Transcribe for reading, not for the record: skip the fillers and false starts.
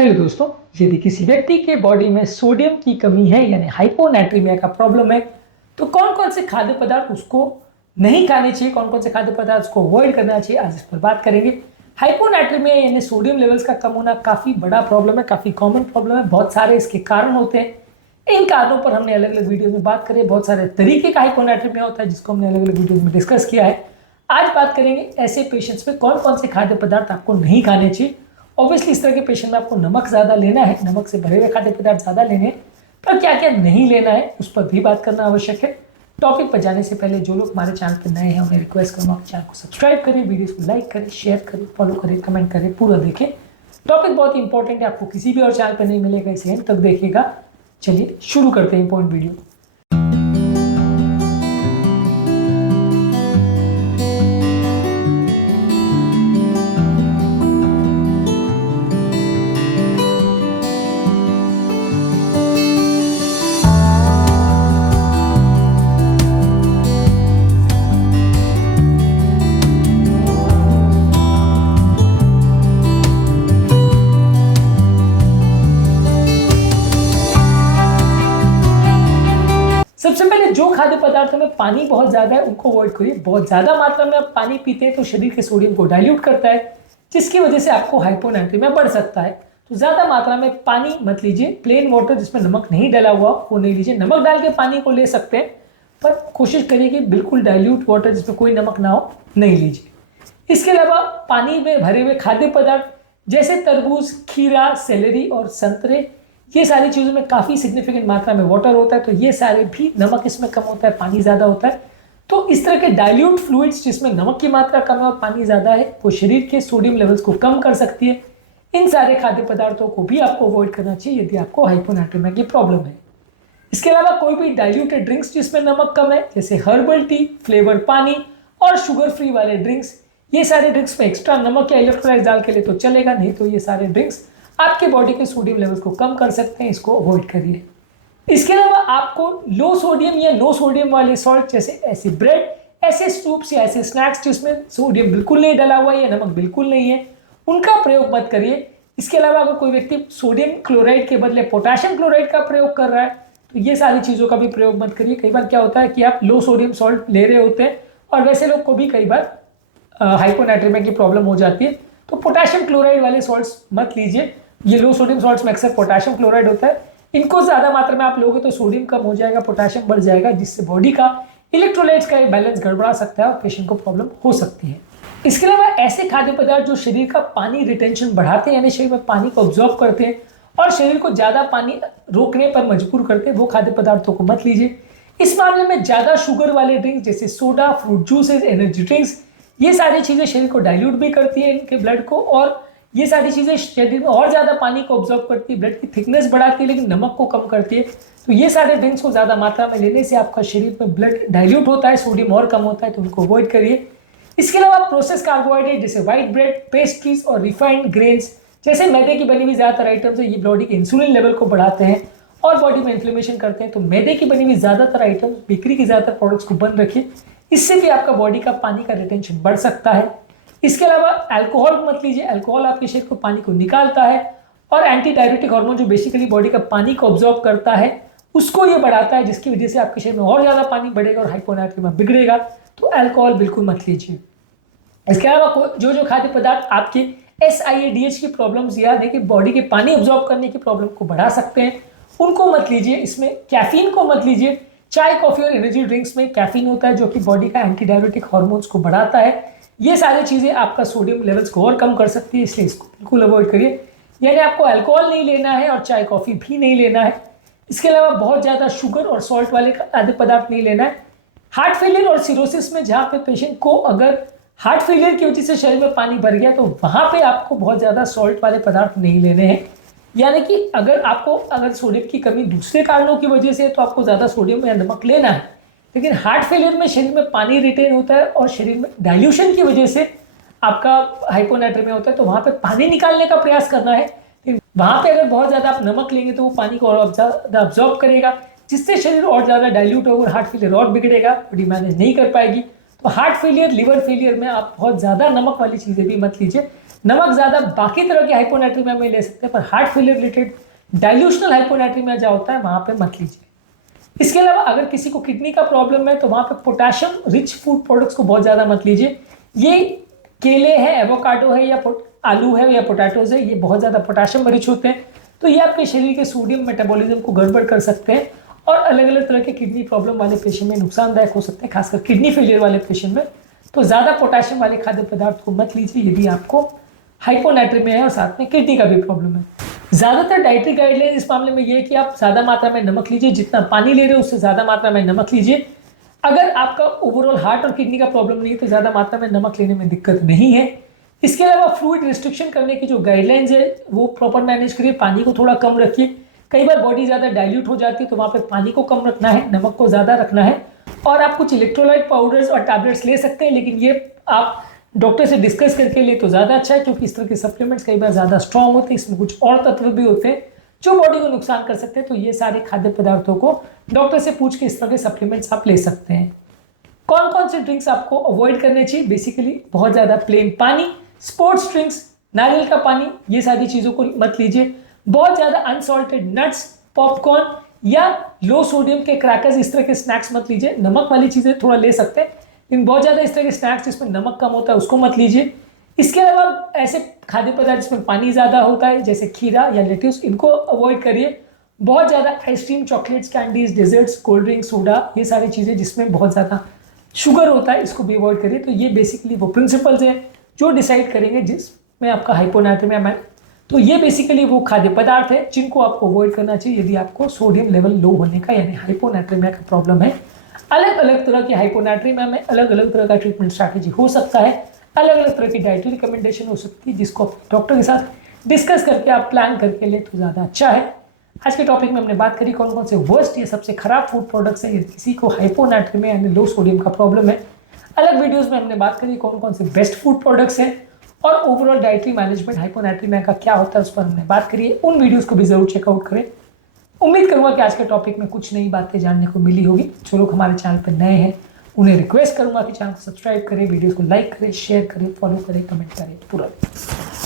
Hello दोस्तों, यदि किसी व्यक्ति के बॉडी में सोडियम की कमी है यानी हाइपोनेट्रीमिया का प्रॉब्लम है तो कौन कौन से खाद्य पदार्थ उसको नहीं खाने चाहिए, कौन कौन से खाद्य पदार्थ उसको अवॉइड करना चाहिए, आज इस पर बात करेंगे। हाइपोनेट्रीमिया यानी सोडियम लेवल्स का कम होना काफ़ी बड़ा प्रॉब्लम है, काफ़ी कॉमन प्रॉब्लम है। बहुत सारे इसके कारण होते हैं। इन कारणों पर हमने अलग अलग वीडियो में बात करी। बहुत सारे तरीके का हाइपोनेट्रीमिया होता है जिसको हमने अलग अलग वीडियो में डिस्कस किया है। आज बात करेंगे ऐसे पेशेंट्स में कौन कौन से खाद्य पदार्थ आपको नहीं खाने चाहिए। ऑब्वियसली इस तरह के पेशेंट में आपको नमक ज़्यादा लेना है, नमक से भरे हुए खाद्य पदार्थ ज़्यादा लेने हैं, पर क्या क्या नहीं लेना है उस पर भी बात करना आवश्यक है। टॉपिक पर जाने से पहले जो लोग हमारे चैनल पर नए हैं उन्हें रिक्वेस्ट करूँगा आप चैनल को सब्सक्राइब करें, वीडियोस को लाइक करें, शेयर करें, फॉलो करें, कमेंट करें, पूरा देखें। टॉपिक बहुत इंपॉर्टेंट है, आपको किसी भी और चैनल पर नहीं मिलेगा, इसे एंड तक देखिएगा। चलिए शुरू करते हैं इंपॉर्टेंट वीडियो। सबसे पहले जो खाद्य पदार्थों में पानी बहुत ज्यादा है उनको अवॉइड करिए। बहुत ज्यादा मात्रा में आप पानी पीते हैं तो शरीर के सोडियम को डाइल्यूट करता है, जिसकी वजह से आपको हाइपोनेट्रीमिया बढ़ सकता है। तो ज्यादा मात्रा में पानी मत लीजिए। प्लेन वाटर जिसमें नमक नहीं डला हुआ वो नहीं लीजिए। नमक डाल के पानी को ले सकते हैं, पर कोशिश करिए कि बिल्कुल डाइल्यूट वाटर जिसमें कोई नमक ना हो नहीं लीजिए। इसके अलावा पानी में भरे हुए खाद्य पदार्थ जैसे तरबूज, खीरा, सेलेरी और संतरे, ये सारी चीज़ों में काफ़ी सिग्निफिकेंट मात्रा में वाटर होता है, तो ये सारे भी, नमक इसमें कम होता है, पानी ज़्यादा होता है। तो इस तरह के डाइल्यूट फ्लूइड्स जिसमें नमक की मात्रा कम है और पानी ज़्यादा है वो शरीर के सोडियम लेवल्स को कम कर सकती है। इन सारे खाद्य पदार्थों को भी आपको अवॉइड करना चाहिए यदि आपको हाइपोनेट्रीमिया की प्रॉब्लम है। इसके अलावा कोई भी डाइल्यूटेड ड्रिंक्स जिसमें नमक कम है जैसे हर्बल टी, फ्लेवर पानी और शुगर फ्री वाले ड्रिंक्स, ये सारे ड्रिंक्स में एक्स्ट्रा नमक या इलेक्ट्रोलाइट डाल के लिए तो चलेगा, नहीं तो ये सारे ड्रिंक्स आपके बॉडी के सोडियम लेवल्स को कम कर सकते हैं, इसको अवॉइड करिए। इसके अलावा आपको लो सोडियम या नो सोडियम वाले सॉल्ट जैसे ऐसे ब्रेड, ऐसे सूप्स या ऐसे स्नैक्स जिसमें सोडियम बिल्कुल नहीं डला हुआ है या नमक बिल्कुल नहीं है, उनका प्रयोग मत करिए। इसके अलावा अगर कोई व्यक्ति सोडियम क्लोराइड के बदले पोटेशियम क्लोराइड का प्रयोग कर रहा है तो ये सारी चीज़ों का भी प्रयोग मत करिए। कई बार क्या होता है कि आप लो सोडियम सॉल्ट ले रहे होते हैं और वैसे लोग को भी कई बार हाइपोनेट्रीमिया की प्रॉब्लम हो जाती है, तो पोटेशियम क्लोराइड वाले सॉल्ट्स मत लीजिए। ये लो सोडियम सॉल्ट्स में अक्सर पोटेशियम क्लोराइड होता है, इनको ज़्यादा मात्रा में आप लोगे तो सोडियम कम हो जाएगा, पोटेशियम बढ़ जाएगा, जिससे बॉडी का इलेक्ट्रोलाइट्स का बैलेंस गड़बड़ा सकता है और पेशेंट को प्रॉब्लम हो सकती है। इसके अलावा ऐसे खाद्य पदार्थ जो शरीर का पानी रिटेंशन बढ़ाते हैं यानी शरीर में पानी को ऑब्जॉर्व करते हैं और शरीर को ज़्यादा पानी रोकने पर मजबूर करते हैं, वो खाद्य पदार्थों को मत लीजिए। इस मामले में ज़्यादा शुगर वाले ड्रिंक्स जैसे soda, fruit juices, energy drinks, ये सारी चीज़ें शरीर को डाइल्यूट भी करती है इनके ब्लड को, और ये सारी चीज़ें शरीर में और ज़्यादा पानी को ऑब्जॉर्व करती है, ब्लड की थिकनेस बढ़ाती है लेकिन नमक को कम करती है। तो ये सारे ड्रिंक्स को ज़्यादा मात्रा में लेने से आपका शरीर में ब्लड डाइल्यूट होता है, सोडियम और कम होता है, तो उनको अवॉइड करिए। इसके अलावा प्रोसेस कार्बोहाइड्रेट जैसे व्हाइट ब्रेड, पेस्ट्रीज और रिफाइंड ग्रेन्स जैसे मैदे की बनी हुई ज़्यादातर आइटम्स है, ये बॉडी के इंसुलिन लेवल को बढ़ाते हैं और बॉडी में इन्फ्लेमेशन करते हैं। तो मैदे की बनी हुई ज़्यादातर आइटम्स, बेकरी की ज़्यादातर प्रोडक्ट्स को बंद रखिए, इससे भी आपका बॉडी का पानी का रिटेंशन बढ़ सकता है। इसके अलावा अल्कोहल मत लीजिए। अल्कोहल आपके शरीर को पानी को निकालता है और एंटी डायरेटिक हार्मोन जो बेसिकली बॉडी का पानी को ऑब्जॉर्व करता है उसको ये बढ़ाता है, जिसकी वजह से आपके शरीर में और ज़्यादा पानी बढ़ेगा और हाइपोनेट्रीमिया बिगड़ेगा। तो अल्कोहल बिल्कुल मत लीजिए। इसके अलावा जो जो खाद्य पदार्थ आपके SIADH की प्रॉब्लम्स याद है कि बॉडी के पानी ऑब्जॉर्व करने की प्रॉब्लम को बढ़ा सकते हैं, उनको मत लीजिए। इसमें कैफीन को मत लीजिए। चाय, कॉफ़ी और एनर्जी ड्रिंक्स में कैफीन होता है जो कि बॉडी का एंटी डायरेटिक हार्मोन्स को बढ़ाता है। ये सारी चीज़ें आपका सोडियम लेवल्स को और कम कर सकती है, इसलिए इसको बिल्कुल अवॉइड करिए। यानी आपको अल्कोहल नहीं लेना है और चाय, कॉफ़ी भी नहीं लेना है। इसके अलावा बहुत ज़्यादा शुगर और सॉल्ट वाले खाद्य पदार्थ नहीं लेना है। हार्ट फेलियर और सिरोसिस में जहाँ पे पेशेंट को अगर हार्ट फेलियर की वजह से शरीर में पानी भर गया तो वहाँ पे आपको बहुत ज़्यादा सॉल्ट वाले पदार्थ नहीं लेने हैं। यानी कि अगर सोडियम की कमी दूसरे कारणों की वजह से है तो आपको ज़्यादा सोडियम या नमक लेना है, लेकिन हार्ट फेलियर में शरीर में पानी रिटेन होता है और शरीर में डाइल्यूशन की वजह से आपका हाइपोनेट्रीमिया होता है, तो वहाँ पे पानी निकालने का प्रयास करना है। वहाँ पे अगर बहुत ज़्यादा आप नमक लेंगे तो वो पानी को और ज़्यादा ऑब्जॉर्व करेगा, जिससे शरीर और ज़्यादा डाइल्यूट होगा और हार्ट फेलियर और बिगड़ेगा, बॉडी मैनेज नहीं कर पाएगी। तो हार्ट फेलियर, लिवर फेलियर में आप बहुत ज़्यादा नमक वाली चीज़ें भी मत लीजिए। नमक ज़्यादा बाकी तरह के हाइपोनाइट्रीमिया में ले सकते हैं, पर हार्ट फेलियर रिलेटेड डाइल्यूशनल हाइपोनाइट्रीमिया जहाँ होता है वहाँ पे मत लीजिए। इसके अलावा अगर किसी को किडनी का प्रॉब्लम है तो वहाँ पे पोटेशियम रिच फूड प्रोडक्ट्स को बहुत ज़्यादा मत लीजिए। ये केले है, एवोकाडो है, या आलू है, या पोटैटोज है, ये बहुत ज़्यादा पोटेशियम रिच होते हैं, तो ये आपके शरीर के सोडियम मेटाबॉलिज्म को गड़बड़ कर सकते हैं और अलग अलग तरह के किडनी प्रॉब्लम वाले पेशेंट में नुकसानदायक हो सकते हैं, खासकर किडनी फेलियर वाले पेशेंट में। तो ज़्यादा पोटेशियम वाले खाद्य पदार्थ को मत लीजिए यदि आपको हाइपोनाइट्रीमिया है और साथ में किडनी का भी प्रॉब्लम है। ज़्यादातर डाइटरी गाइडलाइन इस मामले में ये है कि आप ज़्यादा मात्रा में नमक लीजिए, जितना पानी ले रहे हो उससे ज़्यादा मात्रा में नमक लीजिए। अगर आपका ओवरऑल हार्ट और किडनी का प्रॉब्लम नहीं है तो ज़्यादा मात्रा में नमक लेने में दिक्कत नहीं है। इसके अलावा फ्लूइड रिस्ट्रिक्शन करने की जो गाइडलाइंस है वो प्रॉपर मैनेज करिए, पानी को थोड़ा कम रखिए। कई बार बॉडी ज़्यादा डाइल्यूट हो जाती है तो वहाँ पे पानी को कम रखना है, नमक को ज़्यादा रखना है। और आप कुछ इलेक्ट्रोलाइट पाउडर्स और टैबलेट्स ले सकते हैं, लेकिन ये आप डॉक्टर से डिस्कस करके ले तो ज़्यादा अच्छा है, क्योंकि इस तरह के सप्लीमेंट्स कई बार ज़्यादा स्ट्रॉन्ग होते हैं, इसमें कुछ और तत्व भी होते हैं जो बॉडी को नुकसान कर सकते हैं। तो ये सारे खाद्य पदार्थों को डॉक्टर से पूछ के इस तरह के सप्लीमेंट्स आप ले सकते हैं। कौन कौन से ड्रिंक्स आपको अवॉइड करने चाहिए? बेसिकली बहुत ज़्यादा प्लेन पानी, स्पोर्ट्स ड्रिंक्स, नारियल का पानी, ये सारी चीज़ों को मत लीजिए। बहुत ज़्यादा अनसॉल्टेड नट्स, पॉपकॉर्न या लो सोडियम के क्रैकर्स, इस तरह के स्नैक्स मत लीजिए। नमक वाली चीज़ें थोड़ा ले सकते हैं, लेकिन बहुत ज़्यादा इस तरह के स्नैक्स जिसमें नमक कम होता है उसको मत लीजिए। इसके अलावा ऐसे खाद्य पदार्थ जिसमें पानी ज़्यादा होता है जैसे खीरा या लेट्यूस, इनको अवॉइड करिए। बहुत ज़्यादा ice cream, chocolates, candies, desserts, cold drink, soda, ये सारी चीज़ें जिसमें बहुत ज़्यादा शुगर होता है इसको भी अवॉइड करिए। तो ये बेसिकली वो प्रिंसिपल्स हैं जो डिसाइड करेंगे जिसमें आपका हाइपोनाइट्रीमिया है। तो ये बेसिकली वो खाद्य पदार्थ है जिनको आपको अवॉइड करना चाहिए यदि आपको सोडियम लेवल लो होने का यानी हाइपोनाइट्रीमिया का प्रॉब्लम है। अलग अलग तरह के हाइपोनाइट्रीमिया में अलग अलग तरह का ट्रीटमेंट स्ट्रैटेजी हो सकता है, अलग अलग तरह की डाइटरी रिकमेंडेशन हो सकती है, जिसको डॉक्टर के साथ डिस्कस करके आप प्लान करके ले तो ज़्यादा अच्छा है। आज के टॉपिक में हमने बात करी कौन कौन से वर्स्ट या सबसे खराब फूड प्रोडक्ट्स हैं यदि किसी को हाइपोनाइट्रीमिया यानी लो सोडियम का प्रॉब्लम है। अलग वीडियोस में हमने बात करी कौन कौन से बेस्ट फूड प्रोडक्ट्स हैं और ओवरऑल डाइटरी मैनेजमेंट हाइपोनाइट्रीमिया का क्या होता है उस पर हमने बात करी है। उन वीडियोस को भी जरूर चेकआउट करें। उम्मीद करूंगा कि आज के टॉपिक में कुछ नई बातें जानने को मिली होगी। जो लोग हमारे चैनल पर नए हैं उन्हें रिक्वेस्ट करूंगा कि चैनल को सब्सक्राइब करें, वीडियोस को लाइक करें, शेयर करें, फॉलो करें, कमेंट करें तुरंत।